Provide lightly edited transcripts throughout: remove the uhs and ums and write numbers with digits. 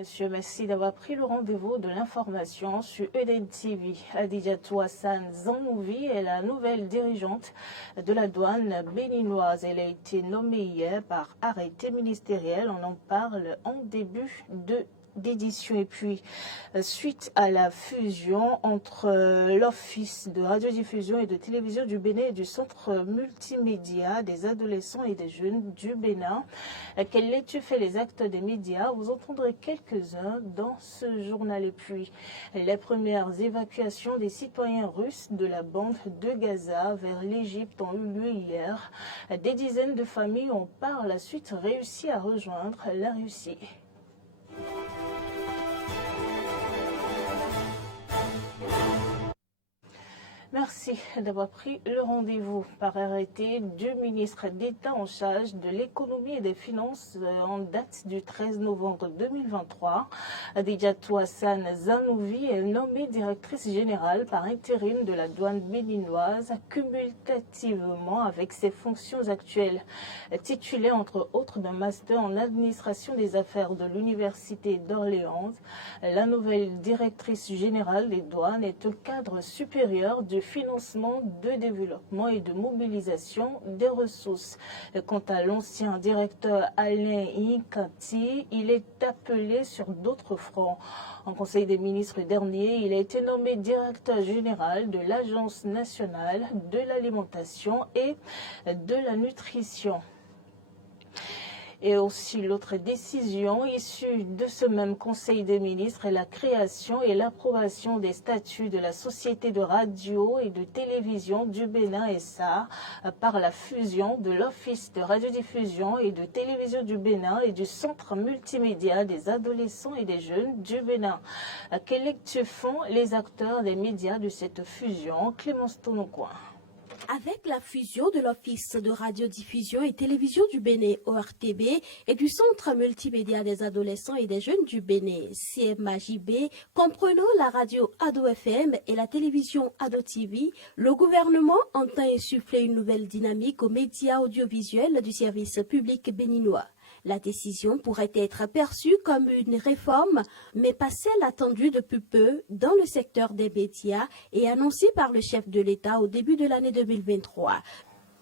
Monsieur, merci d'avoir pris le rendez-vous de l'information sur Eden TV. Adijatou Hassan Zanouvi est la nouvelle dirigeante de la douane béninoise. Elle a été nommée hier par arrêté ministériel. On en parle en début d'édition. Et puis, suite à la fusion entre l'Office de radiodiffusion et de télévision du Bénin et du Centre multimédia des adolescents et des jeunes du Bénin, quelle lecture fait les acteurs des médias? Vous entendrez quelques-uns dans ce journal. Et puis, les premières évacuations des citoyens russes de la bande de Gaza vers l'Égypte ont eu lieu hier. Des dizaines de familles ont par la suite réussi à rejoindre la Russie. Merci d'avoir pris le rendez-vous par arrêté du ministre d'État en charge de l'économie et des finances en date du 13 novembre 2023. Adijatou Hassan Zanouvi est nommée directrice générale par intérim de la douane béninoise, cumulativement avec ses fonctions actuelles. Titulaire entre autres d'un master en administration des affaires de l'Université d'Orléans, la nouvelle directrice générale des douanes est au cadre supérieur du financement, de développement et de mobilisation des ressources. Quant à l'ancien directeur Alain Inkati, il est appelé sur d'autres fronts. En Conseil des ministres dernier, il a été nommé directeur général de l'Agence nationale de l'alimentation et de la nutrition. Et aussi l'autre décision issue de ce même Conseil des ministres est la création et l'approbation des statuts de la Société de radio et de télévision du Bénin SA par la fusion de l'Office de radiodiffusion et de télévision du Bénin et du Centre multimédia des adolescents et des jeunes du Bénin. Quelle lecture font les acteurs des médias de cette fusion? Clémence Tonocoin. Avec la fusion de l'Office de radiodiffusion et télévision du Bénin ORTB et du Centre multimédia des adolescents et des jeunes du Bénin CMAJB, comprenant la radio Ado FM et la télévision Ado TV, le gouvernement entend insuffler une nouvelle dynamique aux médias audiovisuels du service public béninois. La décision pourrait être perçue comme une réforme, mais pas celle attendue depuis peu dans le secteur des médias et annoncée par le chef de l'État au début de l'année 2023.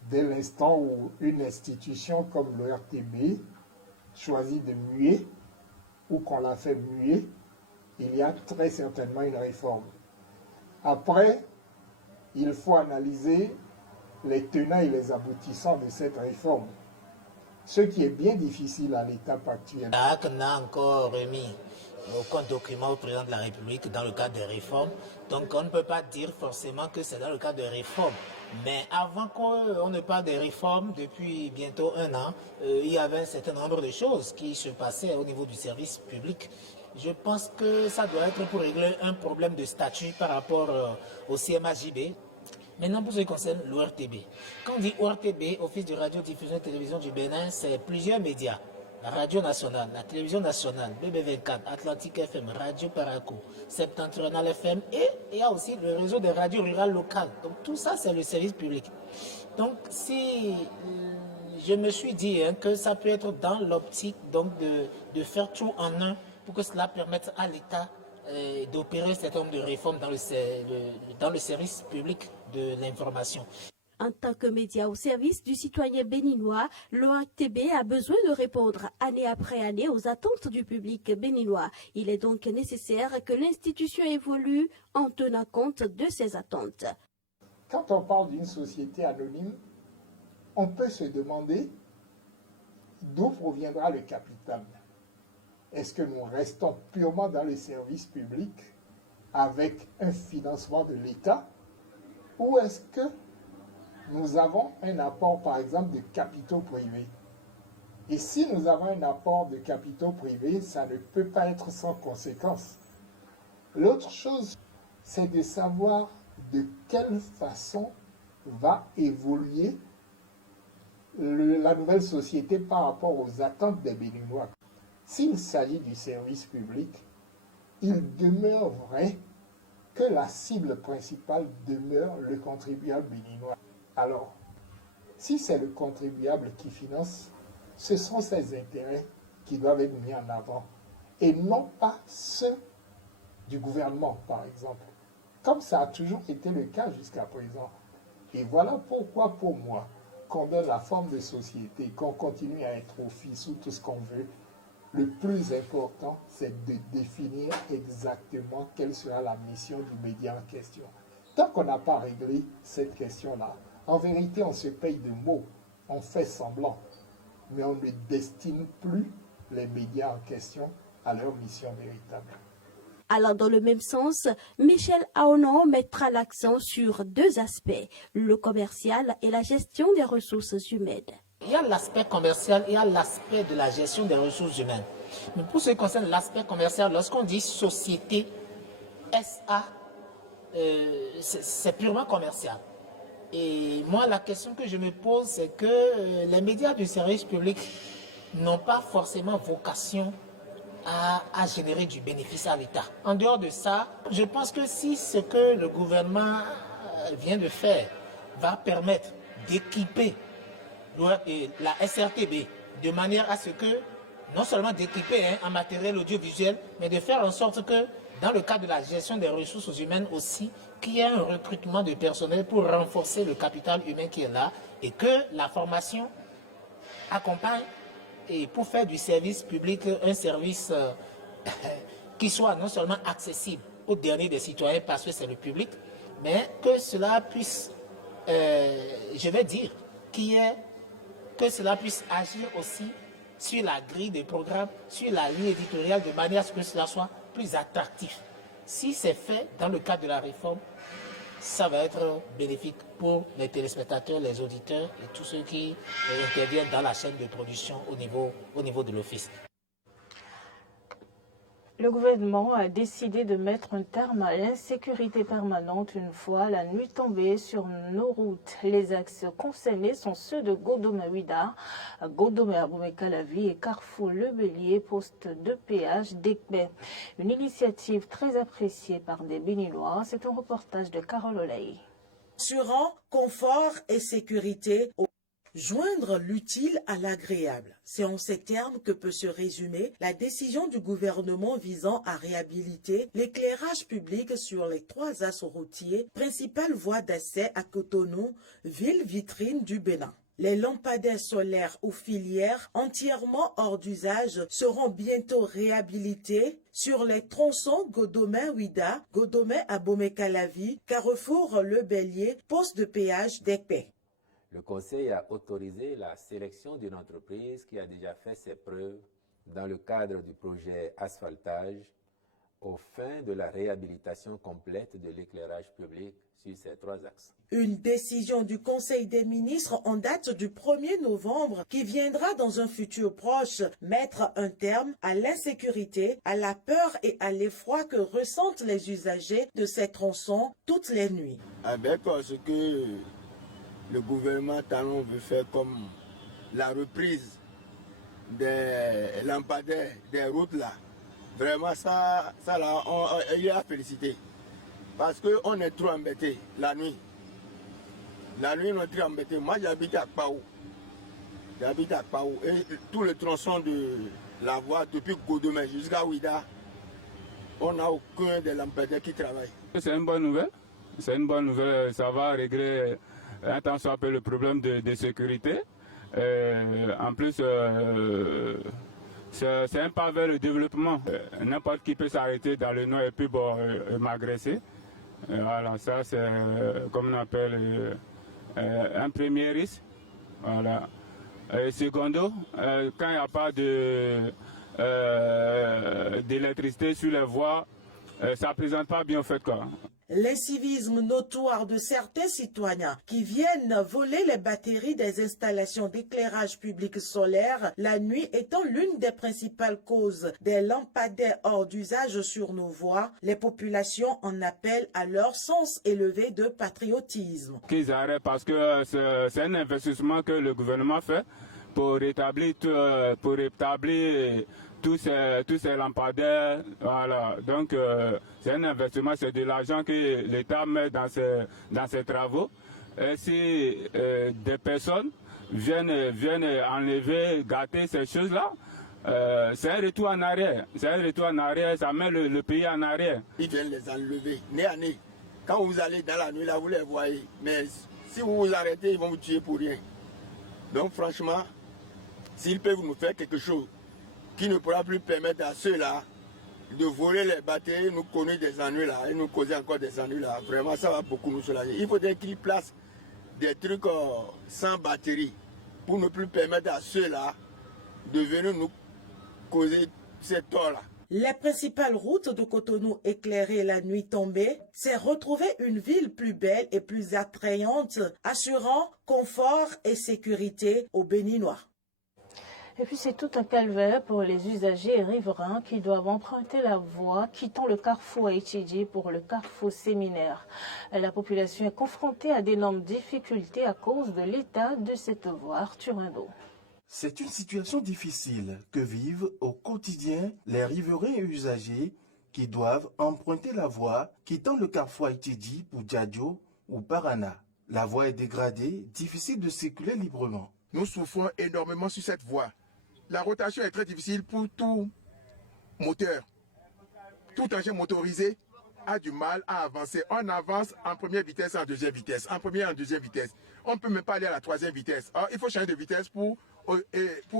Dès l'instant où une institution comme l'ORTB choisit de muer ou qu'on la fait muer, il y a très certainement une réforme. Après, il faut analyser les tenants et les aboutissants de cette réforme. Ce qui est bien difficile à l'étape actuelle. La HAC n'a encore remis aucun document au président de la République dans le cadre des réformes. Donc on ne peut pas dire forcément que c'est dans le cadre de réformes. Mais avant qu'on ne parle des réformes, depuis bientôt un an, il y avait un certain nombre de choses qui se passaient au niveau du service public. Je pense que ça doit être pour régler un problème de statut par rapport au CMAJB. Maintenant, pour ce qui concerne l'ORTB. Quand on dit ORTB, Office de radiodiffusion et télévision du Bénin, c'est plusieurs médias. La radio nationale, la télévision nationale, BB24, Atlantique FM, Radio Paraco, Septentrional FM et il y a aussi le réseau des radios rurales locales. Donc tout ça, c'est le service public. Donc si je me suis dit que ça peut être dans l'optique de faire tout en un pour que cela permette à l'État d'opérer un certain nombre de réformes dans le service public de l'information. En tant que média au service du citoyen béninois, l'ORTB a besoin de répondre année après année aux attentes du public béninois. Il est donc nécessaire que l'institution évolue en tenant compte de ces attentes. Quand on parle d'une société anonyme, on peut se demander d'où proviendra le capital. Est-ce que nous restons purement dans le service public avec un financement de l'État ou est-ce que nous avons un apport, par exemple, de capitaux privés? Et si nous avons un apport de capitaux privés, ça ne peut pas être sans conséquence. L'autre chose, c'est de savoir de quelle façon va évoluer la nouvelle société par rapport aux attentes des Béninois. S'il s'agit du service public, il demeure vrai que la cible principale demeure le contribuable béninois. Alors, si c'est le contribuable qui finance, ce sont ses intérêts qui doivent être mis en avant et non pas ceux du gouvernement, par exemple, comme ça a toujours été le cas jusqu'à présent. Et voilà pourquoi, pour moi, qu'on donne la forme de société, qu'on continue à être office ou tout ce qu'on veut, le plus important, c'est de définir exactement quelle sera la mission du média en question. Tant qu'on n'a pas réglé cette question-là, en vérité, on se paye de mots, on fait semblant, mais on ne destine plus les médias en question à leur mission véritable. Alors, dans le même sens, Michel Aonon mettra l'accent sur deux aspects, le commercial et la gestion des ressources humaines. Il y a l'aspect commercial, il y a l'aspect de la gestion des ressources humaines. Mais pour ce qui concerne l'aspect commercial, lorsqu'on dit société SA, c'est purement commercial. Et moi, la question que je me pose, c'est que les médias du service public n'ont pas forcément vocation à générer du bénéfice à l'État. En dehors de ça, je pense que si ce que le gouvernement vient de faire va permettre d'équiper la SRTB de manière à ce que, non seulement d'équiper en matériel audiovisuel, mais de faire en sorte que, dans le cadre de la gestion des ressources humaines aussi, qu'il y ait un recrutement de personnel pour renforcer le capital humain qui est là et que la formation accompagne et pour faire du service public un service qui soit non seulement accessible aux derniers des citoyens parce que c'est le public, mais que cela puisse, je vais dire, que cela puisse agir aussi sur la grille des programmes, sur la ligne éditoriale, de manière à ce que cela soit plus attractif. Si c'est fait dans le cadre de la réforme, ça va être bénéfique pour les téléspectateurs, les auditeurs et tous ceux qui interviennent dans la chaîne de production au niveau de l'office. Le gouvernement a décidé de mettre un terme à l'insécurité permanente une fois la nuit tombée sur nos routes. Les axes concernés sont ceux de Godomé-Ouida, Godomé-Abomey-Calavi et Carrefour-Le Bélier, poste de péage d'Ekbé. Une initiative très appréciée par des Béninois. C'est un reportage de Carole Olay. Assurant confort et sécurité, joindre l'utile à l'agréable. C'est en ces termes que peut se résumer la décision du gouvernement visant à réhabiliter l'éclairage public sur les 3 axes routiers, principale voie d'accès à Cotonou, ville vitrine du Bénin. Les lampadaires solaires ou filières entièrement hors d'usage seront bientôt réhabilités sur les tronçons Godomé-Ouida, Godomé-Abomey-Calavi, Carrefour-Le Bélier, poste de péage d'Ekbé. Le Conseil a autorisé la sélection d'une entreprise qui a déjà fait ses preuves dans le cadre du projet asphaltage aux fins de la réhabilitation complète de l'éclairage public sur ces 3 axes. Une décision du Conseil des ministres en date du 1er novembre qui viendra dans un futur proche mettre un terme à l'insécurité, à la peur et à l'effroi que ressentent les usagers de ces tronçons toutes les nuits. Avec ce que le gouvernement Talon veut faire comme la reprise des lampadaires, des routes là. Vraiment ça là, il est à féliciter. Parce qu'on est trop embêté la nuit. La nuit, on est trop embêté. Moi, j'habite à Kpaou. Et tout le tronçon de la voie depuis Godomé jusqu'à Ouida, on n'a aucun des lampadaires qui travaillent. C'est une bonne nouvelle. C'est une bonne nouvelle. Ça va régler un temps soit peu le problème de sécurité. En plus, c'est un pas vers le développement. N'importe qui peut s'arrêter dans le nord et puis m'agresser. Voilà, ça c'est comme on appelle un premier risque. Voilà. Et secondo, quand il n'y a pas d'électricité sur les voies, ça ne présente pas bien en fait quoi. L'incivisme notoire de certains citoyens qui viennent voler les batteries des installations d'éclairage public solaire la nuit étant l'une des principales causes des lampadaires hors d'usage sur nos voies, les populations en appellent à leur sens élevé de patriotisme. Qu'ils arrêtent parce que c'est un investissement que le gouvernement fait pour rétablir tous ces lampadaires, voilà. Donc c'est un investissement, c'est de l'argent que l'État met dans ces travaux. Et si des personnes viennent enlever, gâter ces choses-là, c'est un retour en arrière. C'est un retour en arrière, ça met le pays en arrière. Ils viennent les enlever, nez à nez. Quand vous allez dans la nuit, là, vous les voyez. Mais si vous vous arrêtez, ils vont vous tuer pour rien. Donc franchement, s'ils peuvent nous faire quelque chose qui ne pourra plus permettre à ceux-là de voler les batteries, nous connaître des ennuis là, et nous causer encore des ennuis là, vraiment ça va beaucoup nous soulager. Il faudrait qu'ils placent des trucs sans batterie pour ne plus permettre à ceux-là de venir nous causer ces torts-là. Les principales routes de Cotonou éclairées la nuit tombée, c'est retrouver une ville plus belle et plus attrayante, assurant confort et sécurité aux Béninois. Et puis c'est tout un calvaire pour les usagers et riverains qui doivent emprunter la voie quittant le carrefour Haïtidi pour le carrefour Séminaire. La population est confrontée à d'énormes difficultés à cause de l'état de cette voie. Arthur Indo. C'est une situation difficile que vivent au quotidien les riverains et usagers qui doivent emprunter la voie quittant le carrefour Haïtidi pour Djadio ou Parana. La voie est dégradée, difficile de circuler librement. Nous souffrons énormément sur cette voie. La rotation est très difficile pour tout moteur. Tout engin motorisé a du mal à avancer. On avance en première vitesse et en deuxième vitesse. En première et en deuxième vitesse. On ne peut même pas aller à la troisième vitesse. Alors, il faut changer de vitesse pour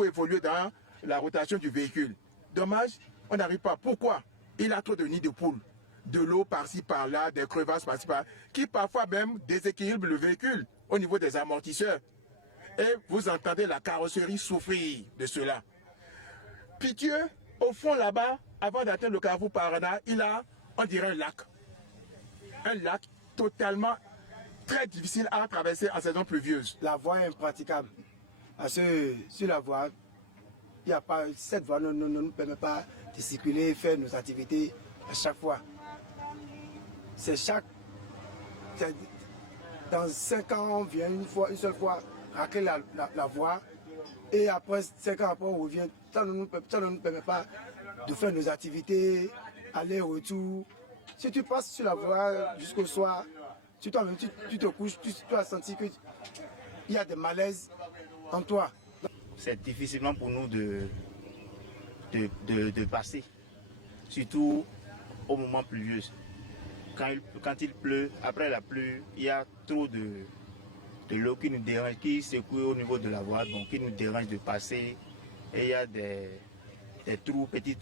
évoluer dans la rotation du véhicule. Dommage, on n'arrive pas. Pourquoi? Il a trop de nids de poules. De l'eau par-ci, par-là, des crevasses par-ci, par-là, qui parfois même déséquilibrent le véhicule au niveau des amortisseurs. Et vous entendez la carrosserie souffrir de cela. Pitié, au fond là-bas, avant d'atteindre le carrefour Parana, il a, on dirait, un lac. Un lac totalement très difficile à traverser en saison pluvieuse. La voie est impraticable. Parce que sur la voie, il y a pas, cette voie ne nous permet pas de circuler et faire nos activités à chaque fois. Dans 5 ans, on vient une seule fois racler la voie. Et après 5 ans après, on revient. Ça ne nous permet pas de faire nos activités, aller-retour. Si tu passes sur la voie jusqu'au soir, tu te couches, tu as senti qu'il y a des malaises en toi. C'est difficilement pour nous de passer, surtout au moment pluvieux. Quand il pleut, après la pluie, il y a trop de l'eau qui nous dérange, qui secoue au niveau de la voie, donc qui nous dérange de passer. Et il y a des trous, petits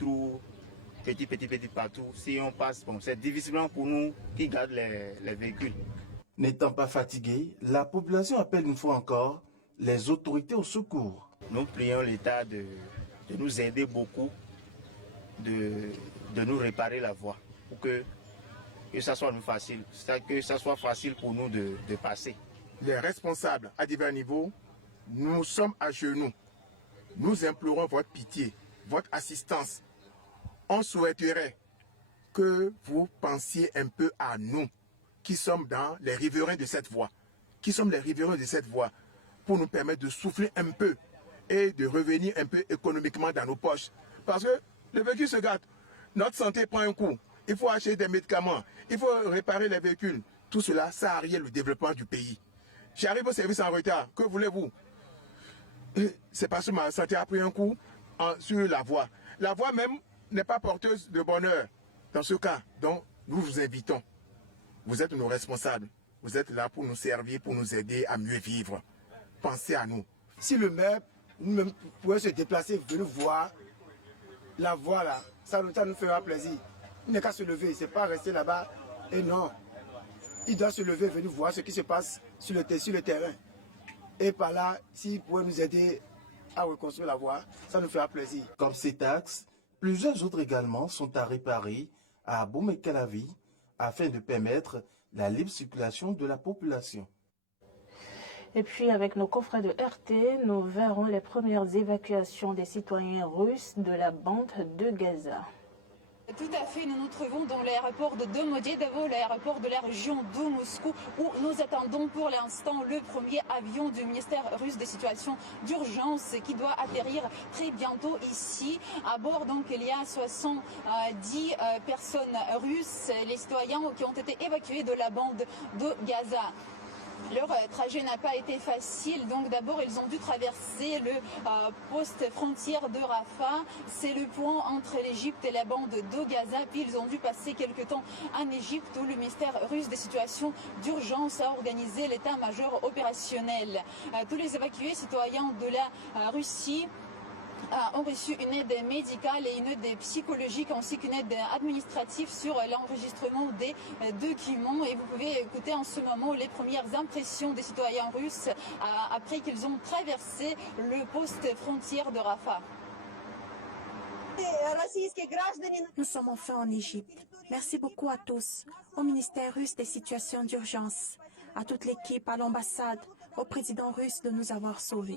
partout. Si on passe, bon, c'est difficilement pour nous qui gardent les véhicules. N'étant pas fatigué, la population appelle une fois encore les autorités au secours. Nous prions l'État de nous aider beaucoup, de nous réparer la voie pour que ça soit facile, que ça soit facile pour nous de passer. Les responsables à divers niveaux, nous sommes à genoux. Nous implorons votre pitié, votre assistance. On souhaiterait que vous pensiez un peu à nous qui sommes dans les riverains de cette voie, pour nous permettre de souffler un peu et de revenir un peu économiquement dans nos poches. Parce que le véhicule se gâte, notre santé prend un coup, il faut acheter des médicaments, il faut réparer les véhicules. Tout cela, ça arrière le développement du pays. J'arrive au service en retard, que voulez-vous? C'est parce que ma santé a pris un coup sur la voie. La voie même n'est pas porteuse de bonheur dans ce cas. Donc, nous vous invitons. Vous êtes nos responsables. Vous êtes là pour nous servir, pour nous aider à mieux vivre. Pensez à nous. Si le maire nous-mêmes pouvait se déplacer, venir voir la voie là, ça nous fera plaisir. Il n'est qu'à se lever, c'est pas rester là-bas. Et non, il doit se lever, venir voir ce qui se passe sur le terrain. Et par là, s'il pouvait nous aider à reconstruire la voie, ça nous fera plaisir. Comme cet axe, plusieurs autres également sont à réparer à Boumé-Calavi afin de permettre la libre circulation de la population. Et puis avec nos confrères de RT, nous verrons les premières évacuations des citoyens russes de la bande de Gaza. Tout à fait, nous nous trouvons dans l'aéroport de Domodedovo, l'aéroport de la région de Moscou, où nous attendons pour l'instant le premier avion du ministère russe des situations d'urgence qui doit atterrir très bientôt ici. À bord, donc, il y a 70 personnes russes, les citoyens qui ont été évacués de la bande de Gaza. Leur trajet n'a pas été facile, donc d'abord ils ont dû traverser le poste frontière de Rafah, c'est le point entre l'Égypte et la bande de Gaza, puis ils ont dû passer quelque temps en Égypte où le ministère russe des situations d'urgence a organisé l'état-major opérationnel. Tous les évacués citoyens de la Russie ont reçu une aide médicale et une aide psychologique ainsi qu'une aide administrative sur l'enregistrement des documents. Et vous pouvez écouter en ce moment les premières impressions des citoyens russes après qu'ils ont traversé le poste frontière de Rafah. Nous sommes enfin en Égypte. Merci beaucoup à tous, au ministère russe des situations d'urgence, à toute l'équipe, à l'ambassade, au président russe de nous avoir sauvés.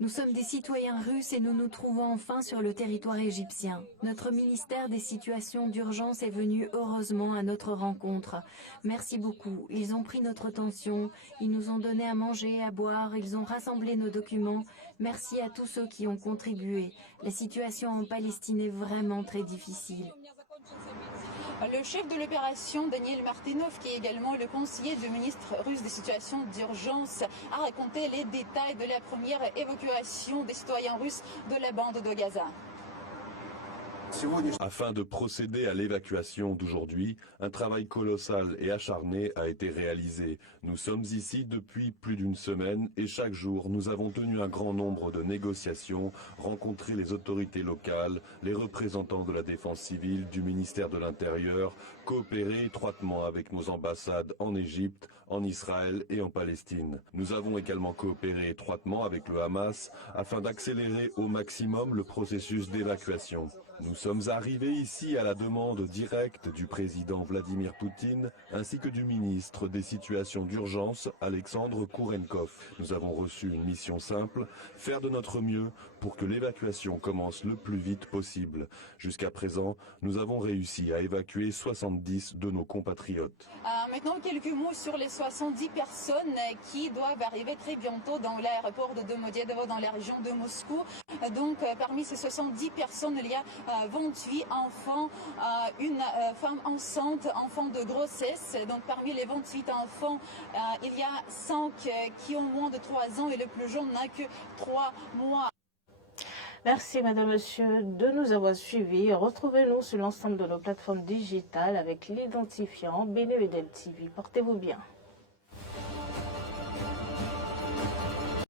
Nous sommes des citoyens russes et nous nous trouvons enfin sur le territoire égyptien. Notre ministère des situations d'urgence est venu heureusement à notre rencontre. Merci beaucoup. Ils ont pris notre tension, ils nous ont donné à manger, à boire, ils ont rassemblé nos documents. Merci à tous ceux qui ont contribué. La situation en Palestine est vraiment très difficile. Le chef de l'opération, Daniel Martinov, qui est également le conseiller du ministre russe des situations d'urgence, a raconté les détails de la première évacuation des citoyens russes de la bande de Gaza. Afin de procéder à l'évacuation d'aujourd'hui, un travail colossal et acharné a été réalisé. Nous sommes ici depuis plus d'une semaine et chaque jour, nous avons tenu un grand nombre de négociations, rencontré les autorités locales, les représentants de la défense civile, du ministère de l'Intérieur, coopéré étroitement avec nos ambassades en Égypte, en Israël et en Palestine. Nous avons également coopéré étroitement avec le Hamas afin d'accélérer au maximum le processus d'évacuation. Nous sommes arrivés ici à la demande directe du président Vladimir Poutine ainsi que du ministre des situations d'urgence Alexandre Kourenkov. Nous avons reçu une mission simple, faire de notre mieux pour que l'évacuation commence le plus vite possible. Jusqu'à présent, nous avons réussi à évacuer 70 de nos compatriotes. Maintenant, quelques mots sur les 70 personnes qui doivent arriver très bientôt dans l'aéroport de Domodedovo dans la région de Moscou. Donc, parmi ces 70 personnes, il y a 28 enfants, une femme enceinte, enfant de grossesse. Donc, parmi les 28 enfants, il y a 5 qui ont moins de 3 ans et le plus jeune n'a que 3 mois. Merci Madame, Monsieur de nous avoir suivis. Retrouvez-nous sur l'ensemble de nos plateformes digitales avec l'identifiant Bene Wedel TV. Portez-vous bien.